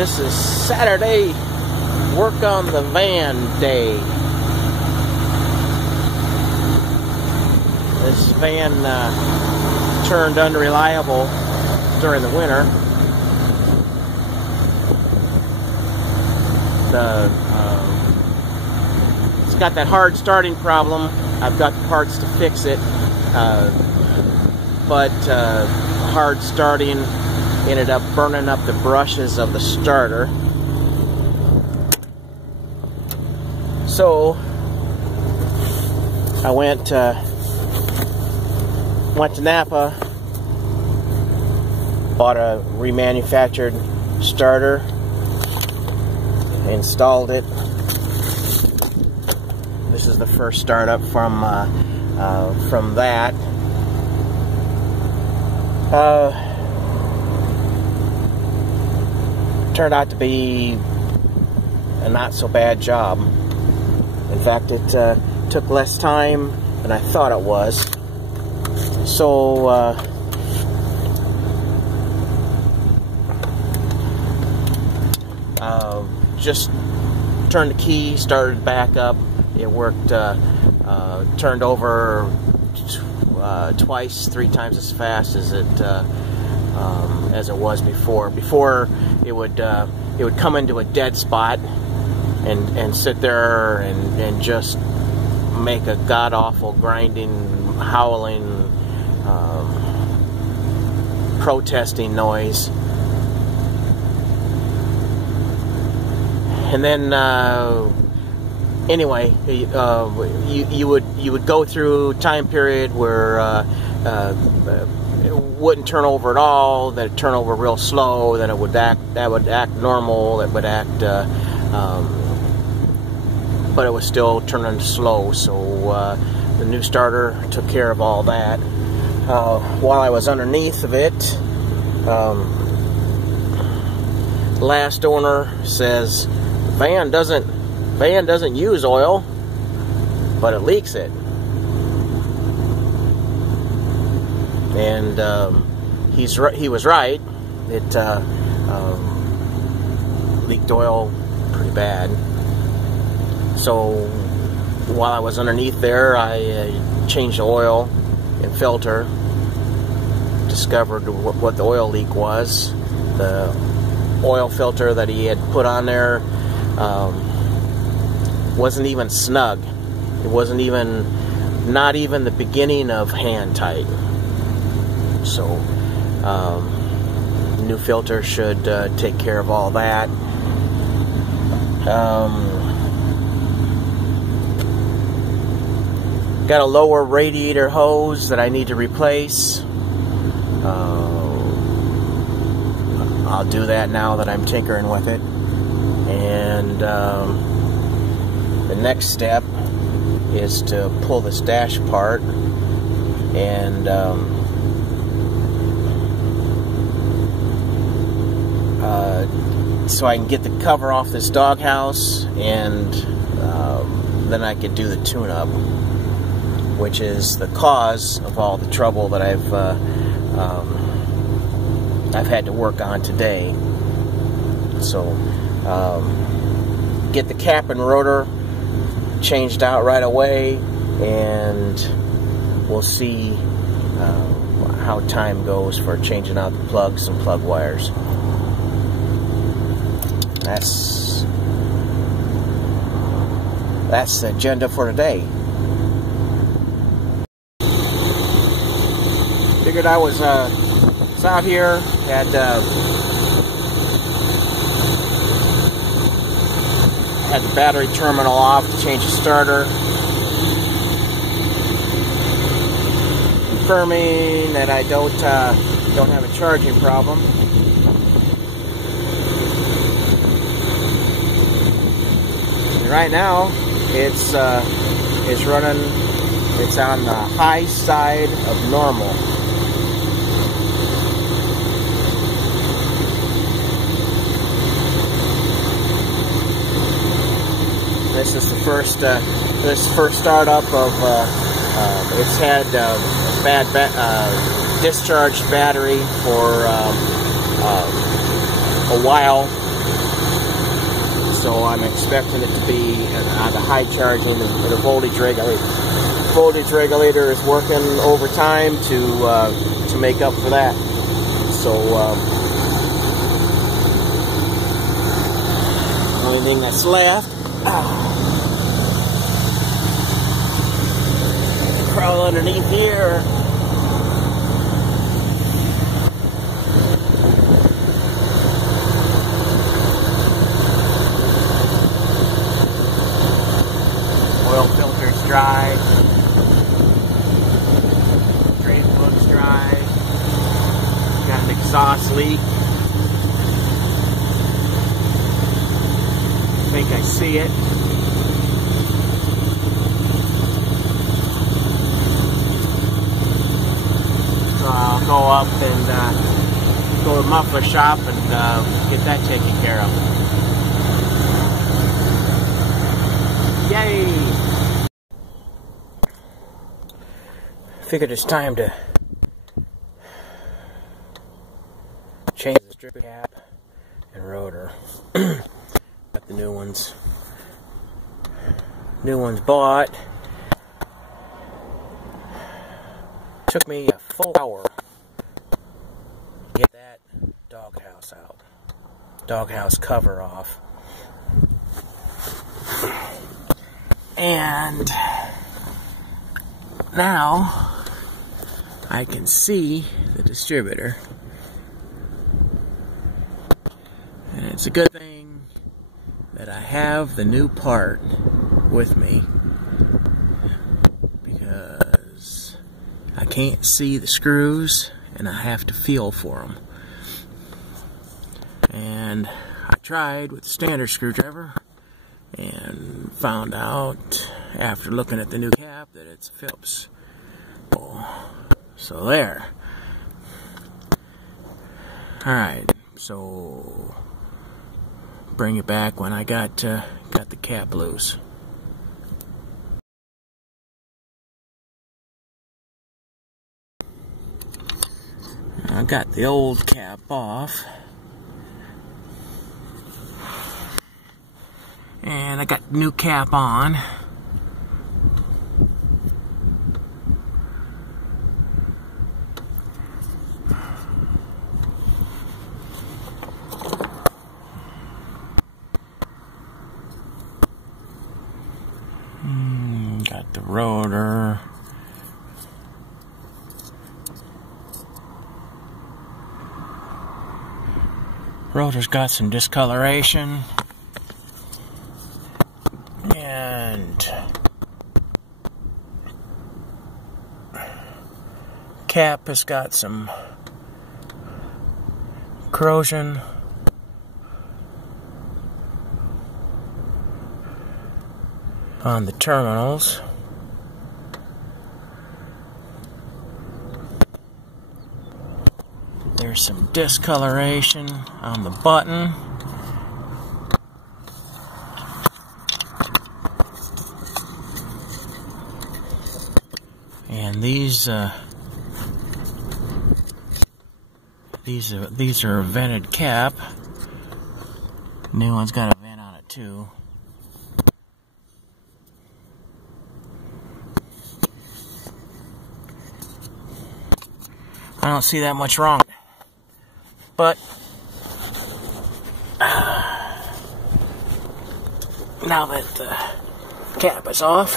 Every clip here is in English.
This is Saturday, work on the van day. This van turned unreliable during the winter. It's got that hard starting problem. I've got the parts to fix it, but hard starting ended up burning up the brushes of the starter. So I went to Napa, bought a remanufactured starter, installed it. This is the first startup from that. Turned out to be a not so bad job. In fact, it took less time than I thought it was. So just turned the key, started back up. It worked. Turned over twice, 3 times as fast as it was before. Before it would come into a dead spot and sit there and just make a god-awful grinding, howling, protesting noise. And then anyway, you would go through a time period where it wouldn't turn over at all, then it'd turn over real slow, then it would act normal, it would act but it was still turning slow. So the new starter took care of all that. While I was underneath of it, last owner says the van doesn't use oil, but it leaks it. And he was right. It leaked oil pretty bad. So while I was underneath there, I changed the oil and filter. Discovered what the oil leak was. The oil filter that he had put on there wasn't even snug. It wasn't even, not even the beginning of hand tight. So new filter should take care of all that. Got a lower radiator hose that I need to replace. I'll do that now that I'm tinkering with it. And the next step is to pull this dash apart and so I can get the cover off this doghouse, and then I can do the tune-up, which is the cause of all the trouble that I've had to work on today. So get the cap and rotor changed out right away, and we'll see how time goes for changing out the plugs and plug wires. That's the agenda for today. Figured I was out here, had the battery terminal off to change the starter, confirming that I don't have a charging problem. And right now, it's running. It's on the high side of normal. This is the first startup of. It's had bad discharged battery for a while. so I'm expecting it to be on the high charging. The voltage regulator. Voltage regulator is working overtime to make up for that. So only thing that's left. Crawl underneath here. Oil filter's dry. Drain plug's dry. Got an exhaust leak. I think I see it. So I'll go up and go to the muffler shop and get that taken care of. Yay! Figured it's time to change the strip cap and rotor. Got the new ones. New ones bought. Took me a full hour to get that doghouse out. Doghouse cover off. And now I can see the distributor. And it's a good thing that I have the new part with me, because I can't see the screws and I have to feel for them. And I tried with the standard screwdriver and found out after looking at the new cap that it's a Phillips. So there. Alright, so bring it back when I got the cap loose. I got the old cap off. And I got the new cap on. Got the rotor. Rotor's got some discoloration. And cap has got some corrosion. On the terminals. There's some discoloration on the button. And these are a vented cap. New one's got a vent on it too. I don't see that much wrong, but now that the cap is off,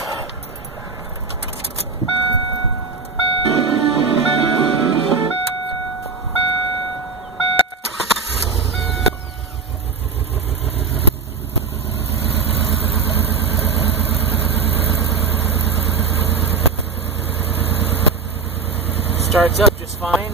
starts up just fine.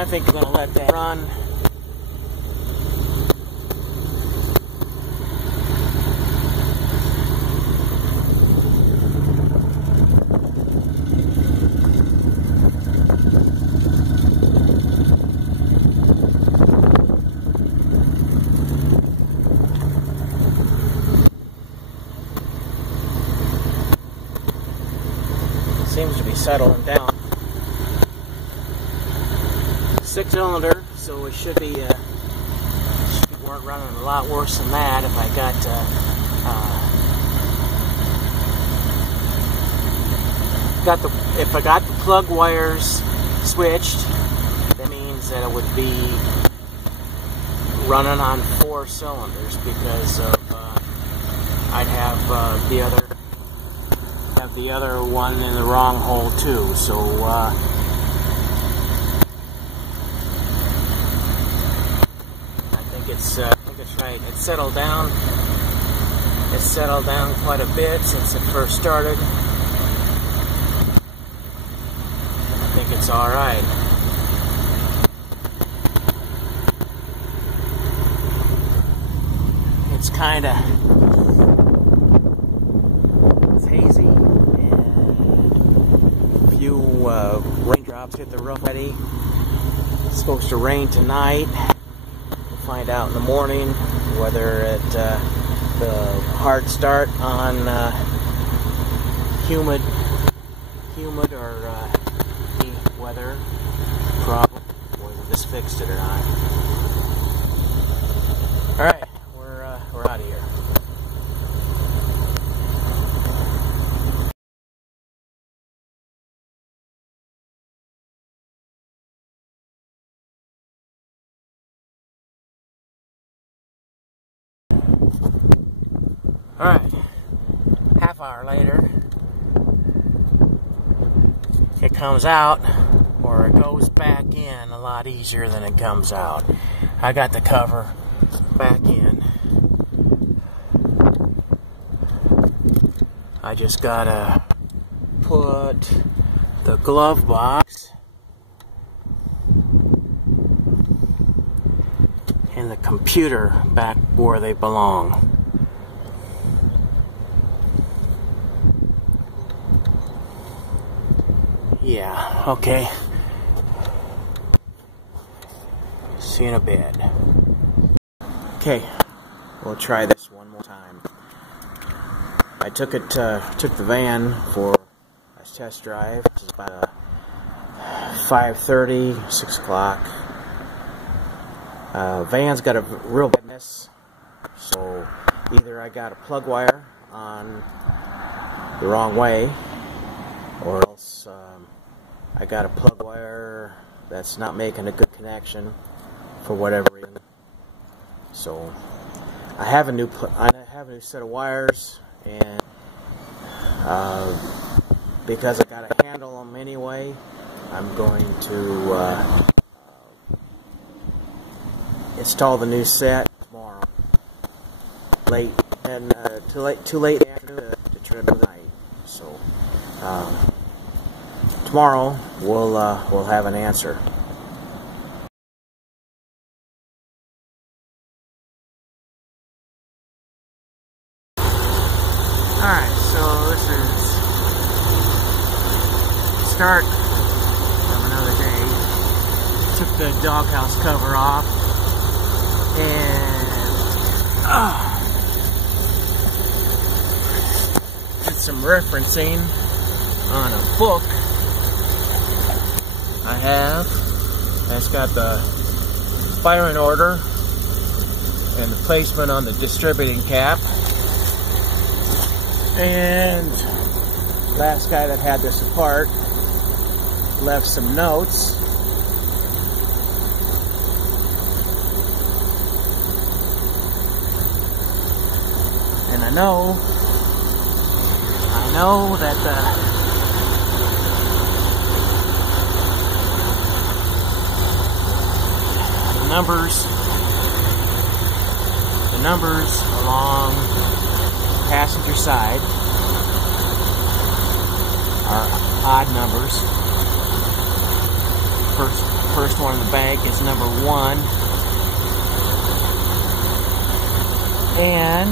I think I'm going to let that run. Seems to be settling down. 6-cylinder, so it should be weren't running a lot worse than that if I got the plug wires switched. That means that it would be running on 4 cylinders because of I'd have the other one in the wrong hole too. So I think it's right. It's settled down. It's settled down quite a bit since it first started. I think it's all right. It's kind of hazy, and a few raindrops hit the roof already. It's supposed to rain tonight. We'll find out in the morning whether the hard start on humid or the weather problem, whether this fixed it or not. All right, we're out of here. Alright, half hour later, it comes out, or it goes back in a lot easier than it comes out. I got the cover back in. I just gotta put the glove box and the computer back where they belong. Yeah, okay. See you in a bit. Okay, we'll try this one more time. I took the van for a test drive. It's about 5:30, 6 o'clock. Van's got a real bad mess, so either I got a plug wire on the wrong way, or else I got a plug wire that's not making a good connection for whatever reason. So I have a new set of wires, and because I got to handle them anyway, I'm going to install the new set tomorrow. Late and too late in the afternoon to trim the night. So tomorrow we'll have an answer. Alright, so this is the start of another day. Took the doghouse cover off, and did some referencing on a book I have that's got the firing order and the placement on the distributing cap. And last guy that had this apart left some notes. And I know that the numbers along passenger side are odd numbers. First one in the bank is number 1. And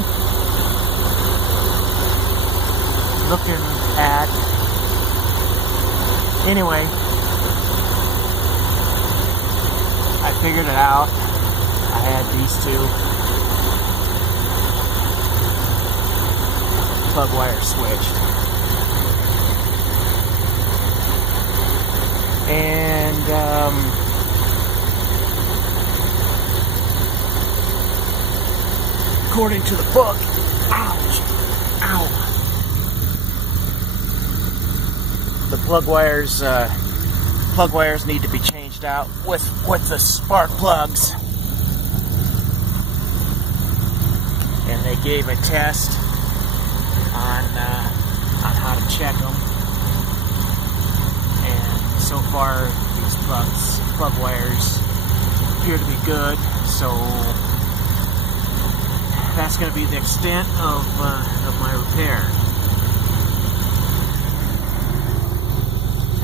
looking at, anyway, I figured it out. I had these 2 plug wires switched. And according to the book, the plug wires need to be changed out with the spark plugs. And they gave a test on how to check them. And so far, these plug wires appear to be good. So that's going to be the extent of my repair.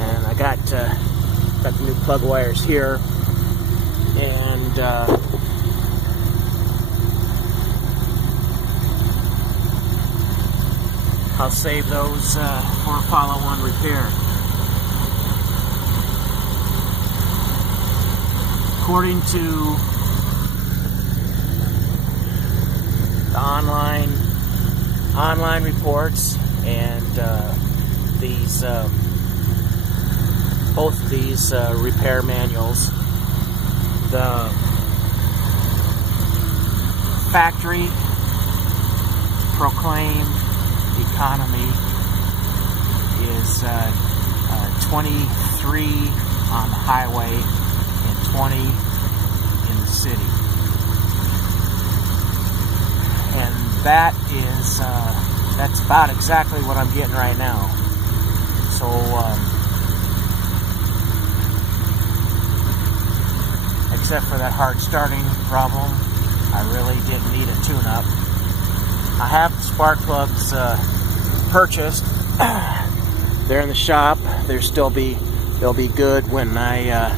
And I got the new plug wires here, and I'll save those for follow-on repair. According to the online reports, and these both of these repair manuals, the factory proclaimed economy is 23 on the highway and 20 in the city. And that's about exactly what I'm getting right now. So except for that hard starting problem, I really didn't need a tune-up. I have the spark plugs purchased. They're in the shop. They'll be good when I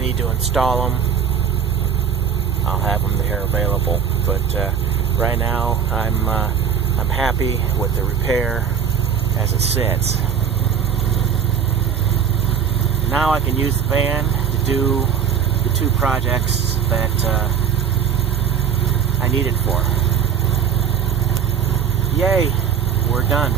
need to install them. I'll have them here available. But right now, I'm happy with the repair as it sits. Now I can use the van to do the 2 projects that I need it for. Yay, we're done.